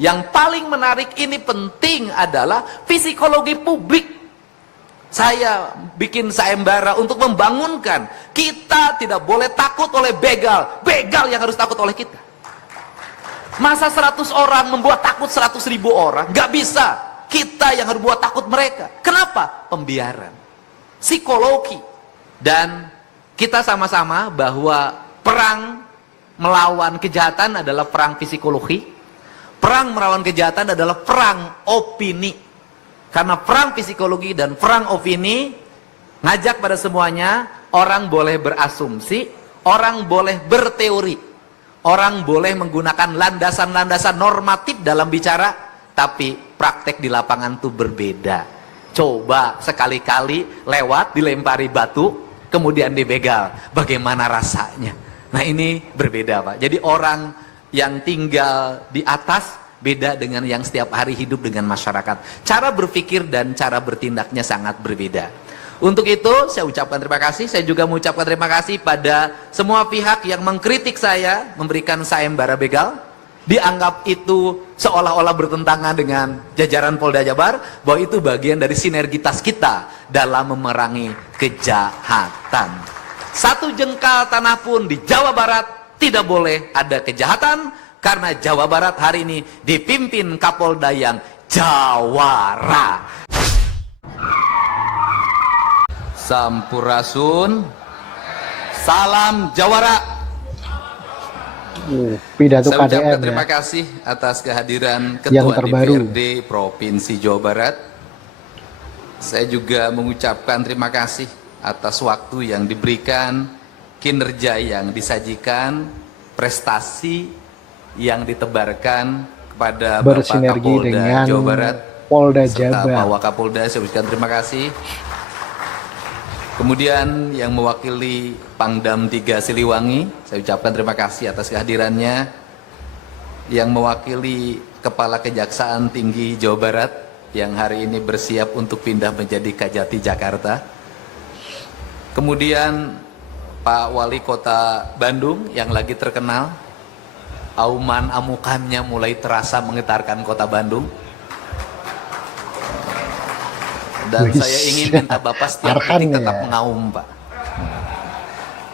yang paling menarik ini penting adalah psikologi publik. Saya bikin sayembara untuk membangunkan kita tidak boleh takut oleh begal, begal yang harus takut oleh kita. Masa 100 orang membuat takut 100.000 orang? Gak bisa. Kita yang harus buat takut mereka. Kenapa? Pembiaran, psikologi. Dan kita sama-sama bahwa perang melawan kejahatan adalah perang psikologi. Perang melawan kejahatan adalah perang opini. Karena perang psikologi dan perang opini ngajak pada semuanya, orang boleh berasumsi, orang boleh berteori. Orang boleh menggunakan landasan-landasan normatif dalam bicara, tapi praktek di lapangan itu berbeda. Coba sekali-kali lewat dilempari batu, kemudian dibegal. Bagaimana rasanya? Nah ini berbeda Pak. Jadi orang yang tinggal di atas beda dengan yang setiap hari hidup dengan masyarakat. Cara berpikir dan cara bertindaknya sangat berbeda. Untuk itu saya ucapkan terima kasih. Saya juga mengucapkan terima kasih pada semua pihak yang mengkritik saya, memberikan sayembara begal. Dianggap itu seolah-olah bertentangan dengan jajaran Polda Jabar, bahwa itu bagian dari sinergitas kita dalam memerangi kejahatan. Satu jengkal tanah pun di Jawa Barat tidak boleh ada kejahatan, karena Jawa Barat hari ini dipimpin Kapolda yang Jawara. Sampurasun, salam Jawara. Pidato Saya ucapkan KDM terima ya, kasih atas kehadiran yang Ketua terbaru. DPRD Provinsi Jawa Barat. Saya juga mengucapkan terima kasih atas waktu yang diberikan, kinerja yang disajikan, prestasi yang ditebarkan kepada Bapak Bersinergi Kapolda dengan Jawa Barat Polda serta Jabar. Pak Wakapolda. Saya ucapkan terima kasih. Kemudian yang mewakili Pangdam 3 Siliwangi, saya ucapkan terima kasih atas kehadirannya. Yang mewakili Kepala Kejaksaan Tinggi Jawa Barat yang hari ini bersiap untuk pindah menjadi Kajati Jakarta. Kemudian Pak Wali Kota Bandung yang lagi terkenal, auman amukannya mulai terasa menggetarkan kota Bandung. Dan saya ingin minta Bapak setiap detik tetap mengaum Pak.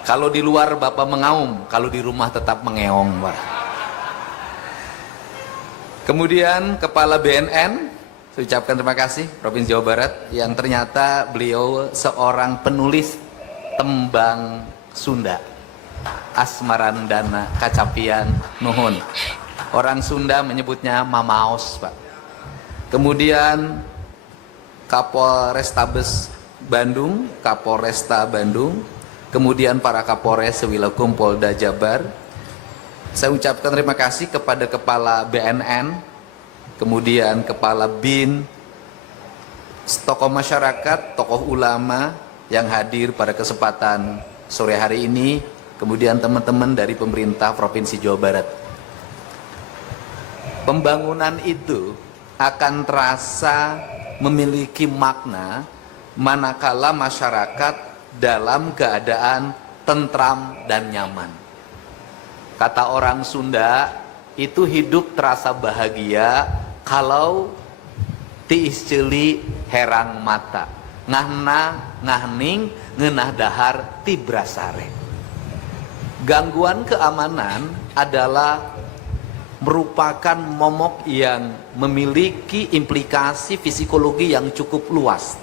Kalau di luar Bapak mengaum, kalau di rumah tetap mengeong Pak. Kemudian Kepala BNN, saya ucapkan terima kasih Provinsi Jawa Barat, yang ternyata beliau seorang penulis tembang Sunda, Asmarandana Kacapian Nuhun. Orang Sunda menyebutnya Mamaos Pak. Kemudian Kapolrestabes Bandung, Kapolresta Bandung, kemudian para Kapolres Sewilakum Polda Jabar. Saya ucapkan terima kasih kepada Kepala BNN, kemudian Kepala BIN, tokoh masyarakat, tokoh ulama yang hadir pada kesempatan sore hari ini, kemudian teman-teman dari pemerintah Provinsi Jawa Barat. Pembangunan itu akan terasa memiliki makna manakala masyarakat dalam keadaan tentram dan nyaman. Kata orang Sunda, itu hidup terasa bahagia kalau tiis ceuli herang mata, ngahna ngahning ngeunah dahar tibrasare. Gangguan keamanan adalah merupakan momok yang memiliki implikasi psikologi yang cukup luas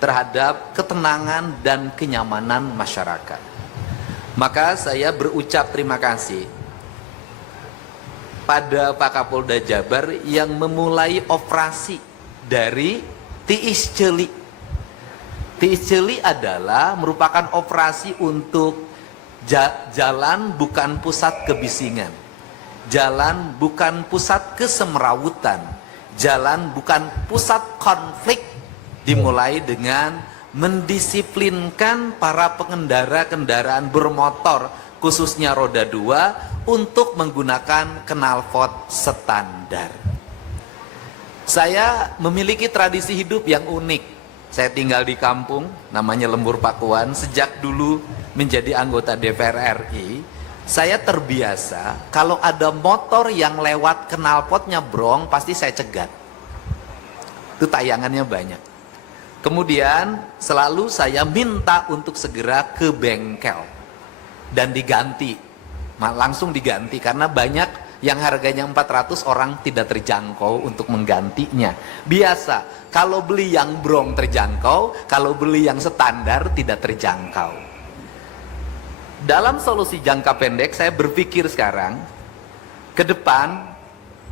terhadap ketenangan dan kenyamanan masyarakat. Maka saya berucap terima kasih pada Pak Kapolda Jabar yang memulai operasi dari tiis ceuli. Tiis ceuli adalah merupakan operasi untuk jalan bukan pusat kebisingan, jalan bukan pusat kesemrawutan, jalan bukan pusat konflik, dimulai dengan mendisiplinkan para pengendara kendaraan bermotor, khususnya roda 2, untuk menggunakan knalpot standar. Saya memiliki tradisi hidup yang unik. Saya tinggal di kampung, namanya Lembur Pakuan. Sejak dulu menjadi anggota DPR RI, Saya terbiasa kalau ada motor yang lewat knalpotnya brong, pasti saya cegat. Itu tayangannya banyak. Kemudian selalu saya minta untuk segera ke bengkel dan diganti, langsung diganti, karena banyak yang harganya 400 orang tidak terjangkau untuk menggantinya. Biasa, kalau beli yang brong terjangkau, kalau beli yang standar tidak terjangkau. Dalam solusi jangka pendek, saya berpikir sekarang, ke depan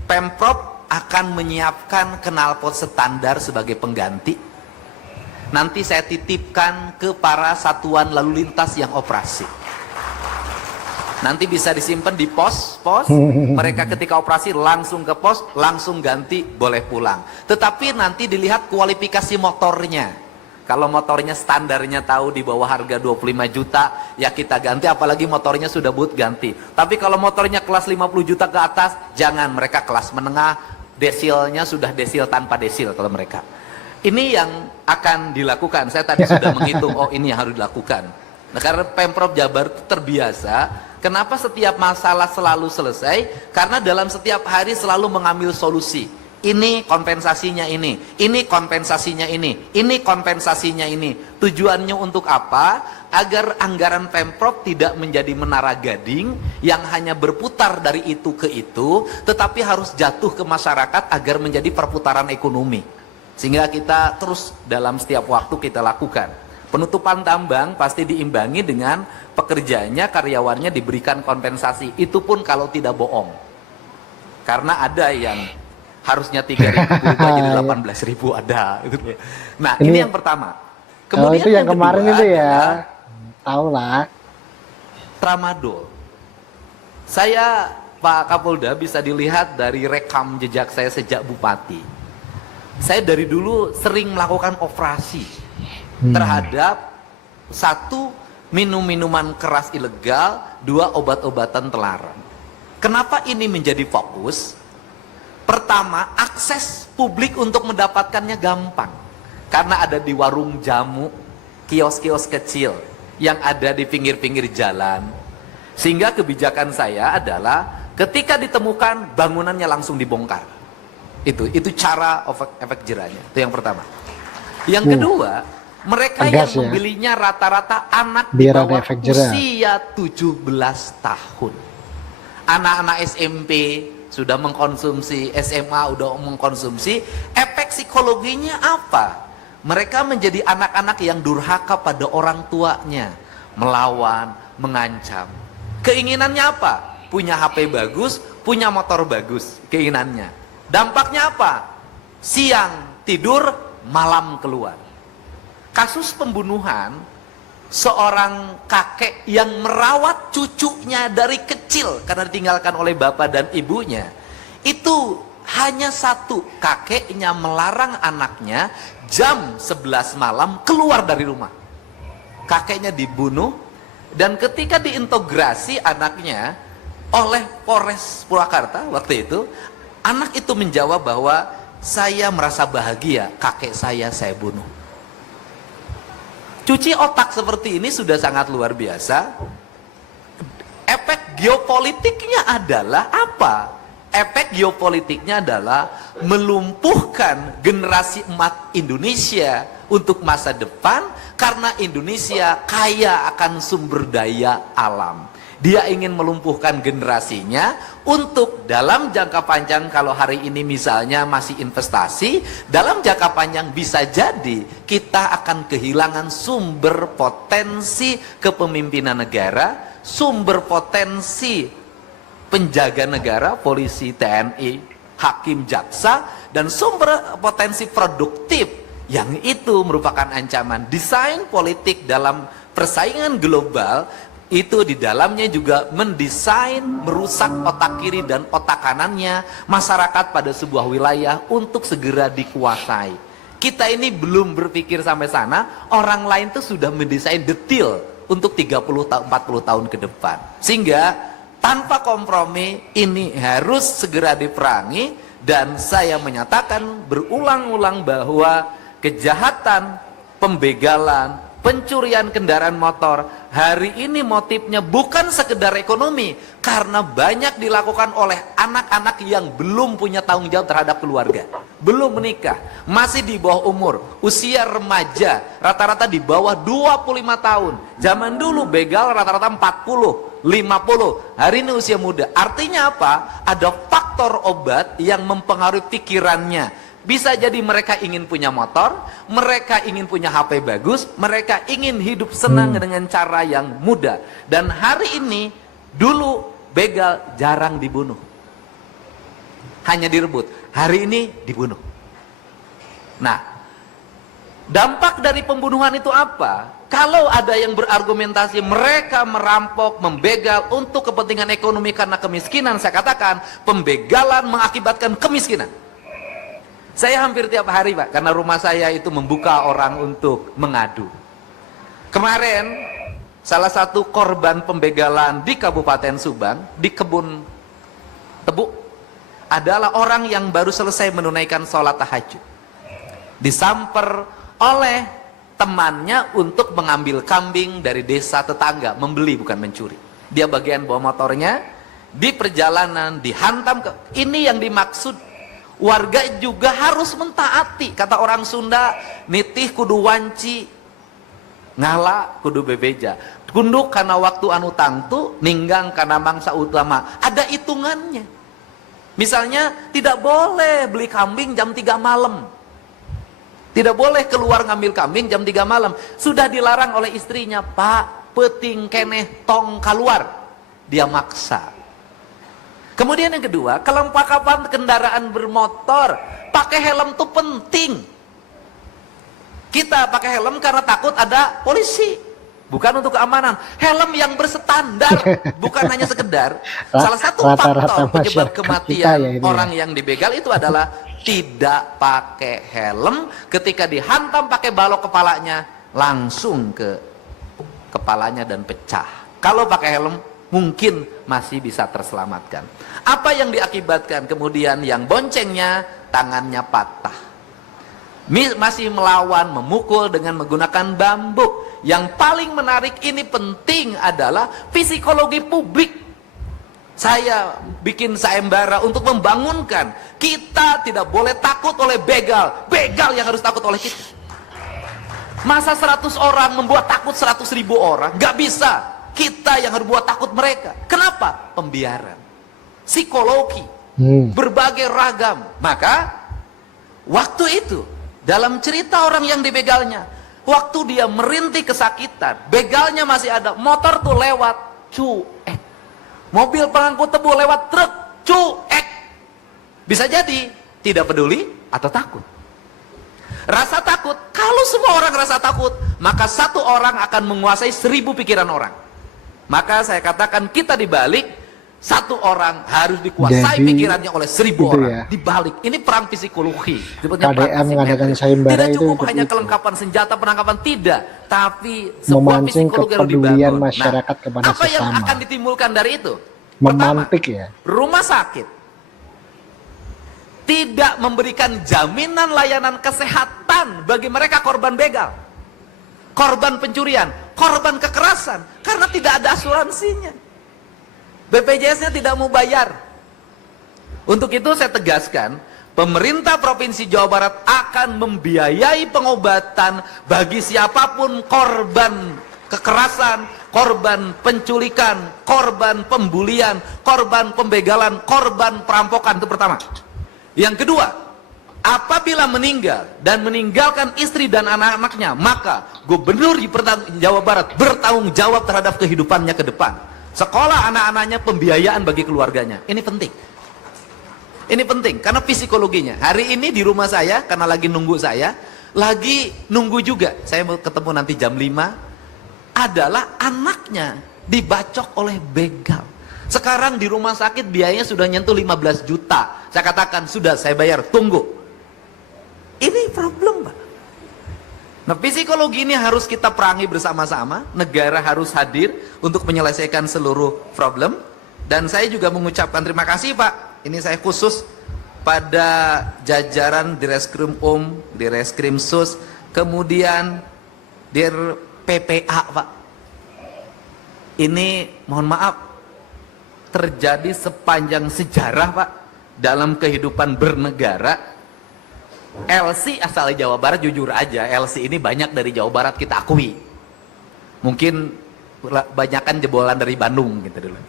Pemprov akan menyiapkan knalpot standar sebagai pengganti. Nanti saya titipkan ke para satuan lalu lintas yang operasi. Nanti bisa disimpan di pos. Mereka ketika operasi langsung ke pos, langsung ganti, boleh pulang. Tetapi nanti dilihat kualifikasi motornya. Kalau motornya standarnya tahu di bawah harga 25 juta, ya kita ganti, apalagi motornya sudah but ganti. Tapi kalau motornya kelas 50 juta ke atas, jangan, mereka kelas menengah, desilnya sudah desil tanpa desil kalau mereka. Ini yang akan dilakukan. Saya tadi sudah menghitung, oh ini yang harus dilakukan. Nah, karena Pemprov Jabar terbiasa, kenapa setiap masalah selalu selesai? Karena dalam setiap hari selalu mengambil solusi. Ini kompensasinya ini kompensasinya ini kompensasinya ini. Tujuannya untuk apa? Agar anggaran Pemprov tidak menjadi menara gading yang hanya berputar dari itu ke itu, tetapi harus jatuh ke masyarakat agar menjadi perputaran ekonomi. Sehingga kita terus dalam setiap waktu kita lakukan. Penutupan tambang pasti diimbangi dengan pekerjanya, karyawannya diberikan kompensasi. Itu pun kalau tidak bohong. Karena ada yang harusnya 3.000 berubah jadi 18.000 ada. Nah, ini yang pertama. Kemudian itu yang kemarin itu ya, tahu lah. Tramadol. Saya, Pak Kapolda, bisa dilihat dari rekam jejak saya sejak bupati. Saya dari dulu sering melakukan operasi terhadap satu, minuman keras ilegal, dua, obat-obatan terlarang. Kenapa ini menjadi fokus? Pertama, akses publik untuk mendapatkannya gampang. Karena ada di warung jamu, kios-kios kecil yang ada di pinggir-pinggir jalan. Sehingga kebijakan saya adalah ketika ditemukan, bangunannya langsung dibongkar. Itu cara efek jerahnya. Itu yang pertama. Yang kedua, mereka yang membelinya rata-rata anak di bawah usia 17 tahun. Anak-anak SMP sudah mengkonsumsi, SMA udah mengkonsumsi. Efek psikologinya apa? Mereka menjadi anak-anak yang durhaka pada orang tuanya, melawan, mengancam. Keinginannya apa? Punya HP bagus, punya motor bagus, keinginannya. Dampaknya apa? Siang tidur, malam keluar. Kasus pembunuhan seorang kakek yang merawat cucunya dari kecil karena ditinggalkan oleh bapak dan ibunya. Itu hanya satu, kakeknya melarang anaknya jam 11 malam keluar dari rumah. Kakeknya dibunuh, dan ketika diintegrasi anaknya oleh Polres Purwakarta waktu itu, anak itu menjawab bahwa saya merasa bahagia kakek saya bunuh. Cuci otak seperti ini sudah sangat luar biasa. Efek geopolitiknya adalah apa? Efek geopolitiknya adalah melumpuhkan generasi emas Indonesia untuk masa depan, karena Indonesia kaya akan sumber daya alam. Dia ingin melumpuhkan generasinya untuk dalam jangka panjang. Kalau hari ini misalnya masih investasi, dalam jangka panjang bisa jadi kita akan kehilangan sumber potensi kepemimpinan negara, sumber potensi penjaga negara, polisi, TNI, hakim, jaksa, dan sumber potensi produktif yang itu merupakan ancaman. Desain politik dalam persaingan global itu di dalamnya juga mendesain merusak otak kiri dan otak kanannya masyarakat pada sebuah wilayah untuk segera dikuasai. Kita ini belum berpikir sampai sana, orang lain tuh sudah mendesain detail untuk 30-40 tahun ke depan. Sehingga tanpa kompromi ini harus segera diperangi, dan saya menyatakan berulang-ulang bahwa kejahatan, pembegalan, pencurian kendaraan motor hari ini motifnya bukan sekedar ekonomi, karena banyak dilakukan oleh anak-anak yang belum punya tanggung jawab terhadap keluarga, belum menikah, masih di bawah umur, usia remaja, rata-rata di bawah 25 tahun. Zaman dulu begal rata-rata 40, 50, hari ini usia muda. Artinya apa? Ada faktor obat yang mempengaruhi pikirannya. Bisa jadi mereka ingin punya motor, mereka ingin punya HP bagus, mereka ingin hidup senang dengan cara yang mudah. Dan hari ini, dulu begal jarang dibunuh, hanya direbut. Hari ini dibunuh. Nah, dampak dari pembunuhan itu apa? Kalau ada yang berargumentasi mereka merampok, membegal untuk kepentingan ekonomi karena kemiskinan, saya katakan pembegalan mengakibatkan kemiskinan. Saya hampir tiap hari, Pak, karena rumah saya itu membuka orang untuk mengadu. Kemarin salah satu korban pembegalan di Kabupaten Subang, di kebun tebu, adalah orang yang baru selesai menunaikan sholat tahajud. Disamper oleh temannya untuk mengambil kambing dari desa tetangga, membeli bukan mencuri. Dia bagian bawa motornya, di perjalanan dihantam ke, ini yang dimaksud. Warga juga harus mentaati, kata orang Sunda, nitih kudu wanci, ngala kudu bebeja. Kunduk karena waktu anu tangtu, ninggang karena mangsa utama. Ada hitungannya. Misalnya tidak boleh beli kambing jam 3 malam. Tidak boleh keluar ngambil kambing jam 3 malam. Sudah dilarang oleh istrinya, Pak, peting keneh tong keluar. Dia maksa. Kemudian yang kedua, kelengkapan kendaraan bermotor, pakai helm itu penting. Kita pakai helm karena takut ada polisi, bukan untuk keamanan. Helm yang berstandar, bukan hanya sekedar. Salah satu faktor penyebab kematian orang yang dibegal itu adalah tidak pakai helm. Ketika dihantam pakai balok kepalanya, langsung ke kepalanya dan pecah. Kalau pakai helm, mungkin masih bisa terselamatkan. Apa yang diakibatkan? Kemudian yang boncengnya tangannya patah, masih melawan, memukul dengan menggunakan bambu. Yang paling menarik, ini penting, adalah psikologi publik. Saya bikin sayembara untuk membangunkan, kita tidak boleh takut oleh begal, begal yang harus takut oleh kita. Masa 100 orang membuat takut 100.000 orang? Gak bisa. Kita yang harus buat takut mereka. Kenapa? Pembiaran, psikologi, berbagai ragam. Maka waktu itu, dalam cerita orang yang dibegalnya, waktu dia merintih kesakitan, begalnya masih ada, motor tuh lewat, cuek. Mobil pengangkut tebu lewat, truk, cuek. Bisa jadi tidak peduli atau takut. Rasa takut, kalau semua orang rasa takut, maka satu orang akan menguasai 1000 pikiran orang. Maka saya katakan, kita dibalik, satu orang harus dikuasai pikirannya oleh 1000 orang. Ya. Dibalik, ini perang psikologi. KDM mengadakan sayembara tidak itu cukup hanya kelengkapan senjata penangkapan, tidak, tapi sebuah memancing psikologi harus kepedulian dibangun. masyarakat kepada apa yang sesama. akan ditimbulkan dari itu? Memantik Pertama, ya. rumah sakit tidak memberikan jaminan layanan kesehatan bagi mereka korban begal, korban pencurian, korban kekerasan, karena tidak ada asuransinya. BPJS-nya tidak mau bayar. Untuk itu saya tegaskan, pemerintah Provinsi Jawa Barat akan membiayai pengobatan bagi siapapun korban kekerasan, korban penculikan, korban pembulian, korban pembegalan, korban perampokan. Itu pertama. Yang kedua, apabila meninggal dan meninggalkan istri dan anak-anaknya, maka Gubernur Jawa Barat bertanggung jawab terhadap kehidupannya ke depan. Sekolah anak-anaknya, pembiayaan bagi keluarganya. Ini penting. Ini penting karena psikologinya. Hari ini di rumah saya, karena lagi nunggu saya, lagi nunggu juga. Saya mau ketemu nanti jam 5. Adalah anaknya dibacok oleh begal. Sekarang di rumah sakit biayanya sudah nyentuh 15 juta. Saya katakan, sudah saya bayar, tunggu. Ini problem, Pak. Nah, psikologi ini harus kita perangi bersama-sama. Negara harus hadir untuk menyelesaikan seluruh problem. Dan saya juga mengucapkan terima kasih, Pak. Ini saya khusus pada jajaran Direskrim Direskim Sus, kemudian PPA, Pak. Ini mohon maaf terjadi sepanjang sejarah, Pak, dalam kehidupan bernegara. LC asal Jawa Barat, jujur aja, LC ini banyak dari Jawa Barat, kita akui. Mungkin banyakan jebolan dari Bandung gitu dulu.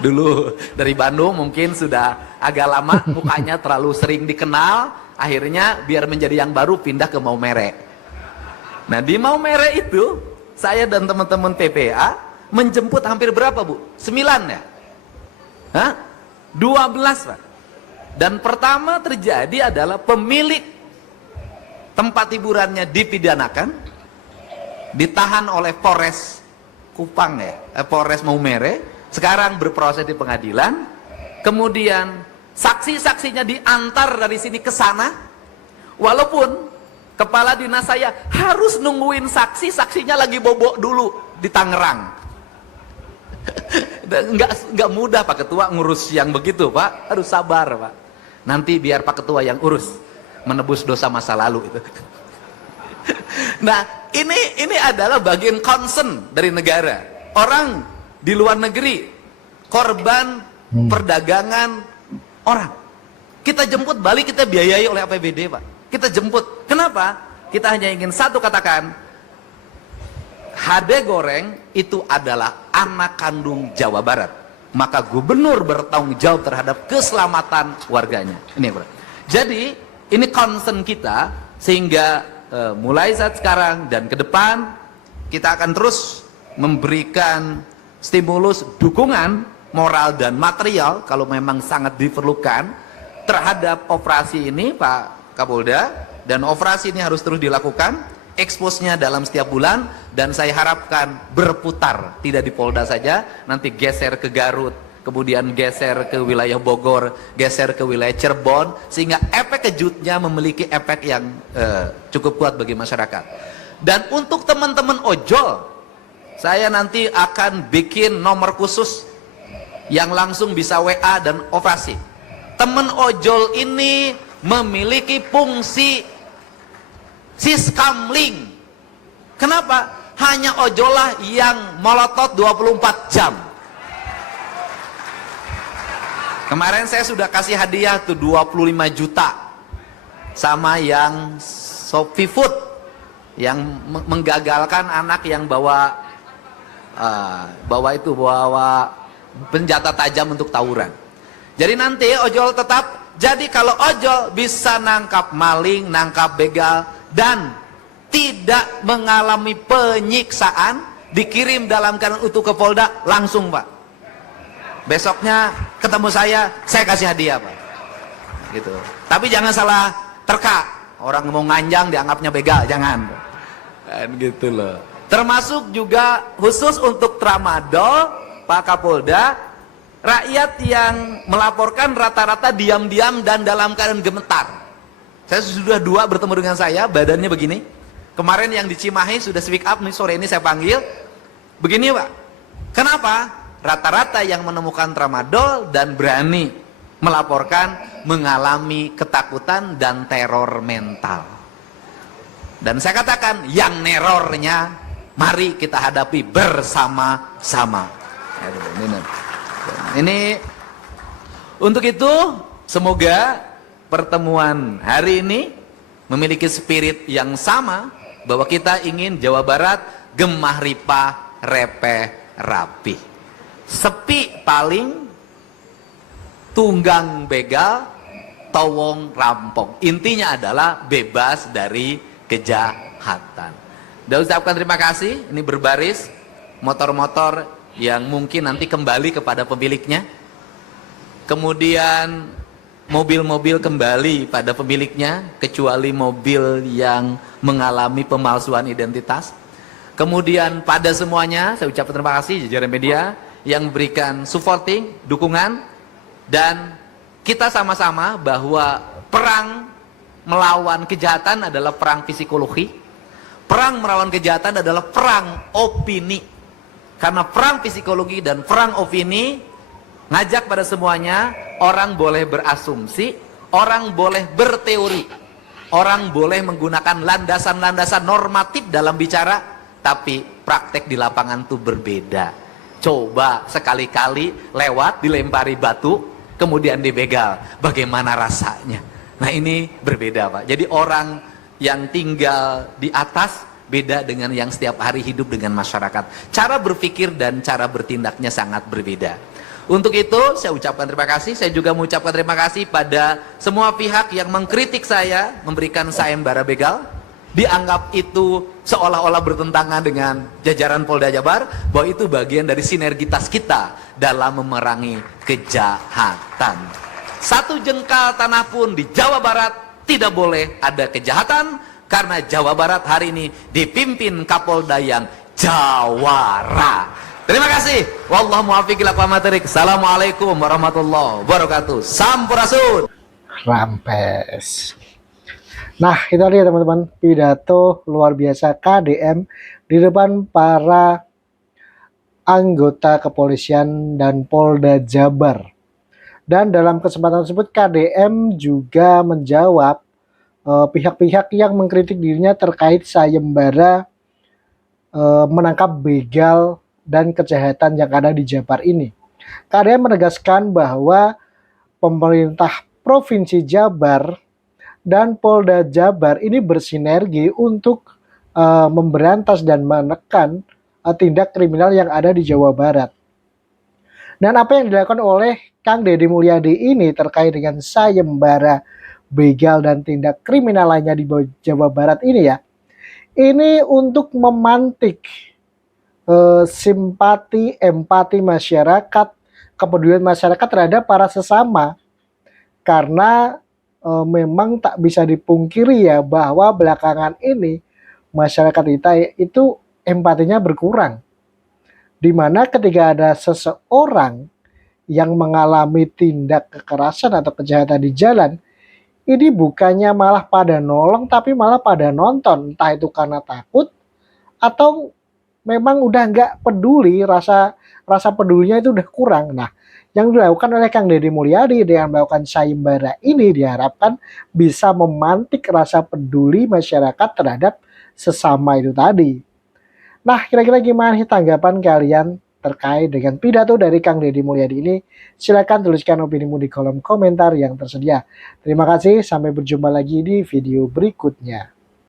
Dulu dari Bandung mungkin sudah agak lama, mukanya terlalu sering dikenal, akhirnya biar menjadi yang baru pindah ke Maumere. Nah di Maumere itu saya dan teman-teman PPA menjemput hampir berapa, Bu? 9 ya? Hah? 12, Pak. Dan pertama terjadi adalah pemilik tempat hiburannya dipidanakan, ditahan oleh Polres Kupang ya, Polres Maumere, sekarang berproses di pengadilan. Kemudian saksi-saksinya diantar dari sini ke sana, walaupun kepala dinas saya harus nungguin saksinya lagi bobok dulu di Tangerang. Nggak mudah Pak Ketua ngurus yang begitu, Pak. Harus sabar, Pak. Nanti biar Pak Ketua yang urus, menebus dosa masa lalu itu. Nah, ini adalah bagian concern dari negara. Orang di luar negeri korban perdagangan orang. Kita jemput balik, kita biayai oleh APBD, Pak. Kita jemput. Kenapa? Kita hanya ingin satu katakan, HD goreng itu adalah anak kandung Jawa Barat. Maka gubernur bertanggung jawab terhadap keselamatan warganya. Ini, Bro. Jadi ini concern kita, sehingga mulai saat sekarang dan ke depan kita akan terus memberikan stimulus, dukungan moral dan material kalau memang sangat diperlukan terhadap operasi ini, Pak Kapolda. Dan operasi ini harus terus dilakukan, expose-nya dalam setiap bulan, dan saya harapkan berputar, tidak di Polda saja, nanti geser ke Garut, kemudian geser ke wilayah Bogor, geser ke wilayah Cirebon, sehingga efek kejutnya memiliki efek yang cukup kuat bagi masyarakat. Dan untuk teman-teman ojol, saya nanti akan bikin nomor khusus yang langsung bisa WA dan operasi. Teman ojol ini memiliki fungsi Siskamling. Kenapa? Hanya ojollah yang melotot 24 jam. Kemarin saya sudah kasih hadiah tuh 25 juta sama yang Shopee Food yang menggagalkan anak yang bawa senjata tajam untuk tawuran. Jadi nanti ojol tetap. Jadi kalau ojol bisa nangkap maling, nangkap begal, dan tidak mengalami penyiksaan, dikirim dalam keadaan utuh ke Polda, langsung, Pak. Besoknya ketemu saya kasih hadiah, Pak. Gitu. Tapi jangan salah terka. Orang mau nganjang dianggapnya begal, jangan. Dan gitu loh. Termasuk juga khusus untuk tramadol, Pak Kapolda, rakyat yang melaporkan rata-rata diam-diam dan dalam keadaan gemetar. Saya sudah 2 bertemu dengan saya, badannya begini. Kemarin yang di Cimahi sudah speak up, nih sore ini saya panggil. Begini, Pak. Kenapa? Rata-rata yang menemukan tramadol dan berani melaporkan mengalami ketakutan dan teror mental. Dan saya katakan, yang nerornya mari kita hadapi bersama-sama. Ini untuk itu semoga pertemuan hari ini memiliki spirit yang sama, bahwa kita ingin Jawa Barat gemah ripah repeh rapi, sepi paling, tunggang begal, towong rampok. Intinya adalah bebas dari kejahatan. Dan ucapkan terima kasih. Ini berbaris motor-motor yang mungkin nanti kembali kepada pemiliknya, kemudian mobil-mobil kembali pada pemiliknya, kecuali mobil yang mengalami pemalsuan identitas. Kemudian pada semuanya saya ucapkan terima kasih jajaran media yang memberikan supporting, dukungan, dan kita sama-sama bahwa perang melawan kejahatan adalah perang psikologi, perang melawan kejahatan adalah perang opini. Karena perang psikologi dan perang opini ngajak pada semuanya, orang boleh berasumsi, orang boleh berteori, orang boleh menggunakan landasan-landasan normatif dalam bicara, tapi praktek di lapangan tuh berbeda. Coba sekali-kali lewat dilempari batu, kemudian dibegal. Bagaimana rasanya? Nah ini berbeda Pak. Jadi orang yang tinggal di atas beda dengan yang setiap hari hidup dengan masyarakat. Cara berpikir dan cara bertindaknya sangat berbeda. Untuk itu saya ucapkan terima kasih. Saya juga mengucapkan terima kasih pada semua pihak yang mengkritik saya, memberikan sayembara begal. Dianggap itu seolah-olah bertentangan dengan jajaran Polda Jabar, bahwa itu bagian dari sinergitas kita dalam memerangi kejahatan. Satu jengkal tanah pun di Jawa Barat tidak boleh ada kejahatan, karena Jawa Barat hari ini dipimpin Kapolda yang Jawara. Terima kasih. Wallahu muwaffiq ila aqwamit thoriq. Assalamualaikum warahmatullahi wabarakatuh. Sampurasun. Rampes. Nah, itu dia teman-teman, pidato luar biasa KDM di depan para anggota kepolisian dan Polda Jabar. Dan dalam kesempatan tersebut KDM juga menjawab pihak-pihak yang mengkritik dirinya terkait sayembara menangkap begal dan kejahatan yang ada di Jabar ini. KDM menegaskan bahwa pemerintah Provinsi Jabar dan Polda Jabar ini bersinergi untuk memberantas dan menekan tindak kriminal yang ada di Jawa Barat. Dan apa yang dilakukan oleh Kang Deddy Mulyadi ini terkait dengan sayembara begal dan tindak kriminal lainnya di Jawa Barat ini ya, ini untuk memantik simpati, empati masyarakat, kepedulian masyarakat terhadap para sesama. Karena memang tak bisa dipungkiri ya bahwa belakangan ini masyarakat kita itu empatinya berkurang. Dimana ketika ada seseorang yang mengalami tindak kekerasan atau kejahatan di jalan, ini bukannya malah pada nolong tapi malah pada nonton. Entah itu karena takut atau memang udah nggak peduli, rasa pedulinya itu udah kurang. Nah, yang dilakukan oleh Kang Deddy Mulyadi dengan melakukan sayembara ini diharapkan bisa memantik rasa peduli masyarakat terhadap sesama itu tadi. Nah, kira-kira gimana sih tanggapan kalian terkait dengan pidato dari Kang Deddy Mulyadi ini? Silakan tuliskan opinimu di kolom komentar yang tersedia. Terima kasih, sampai berjumpa lagi di video berikutnya.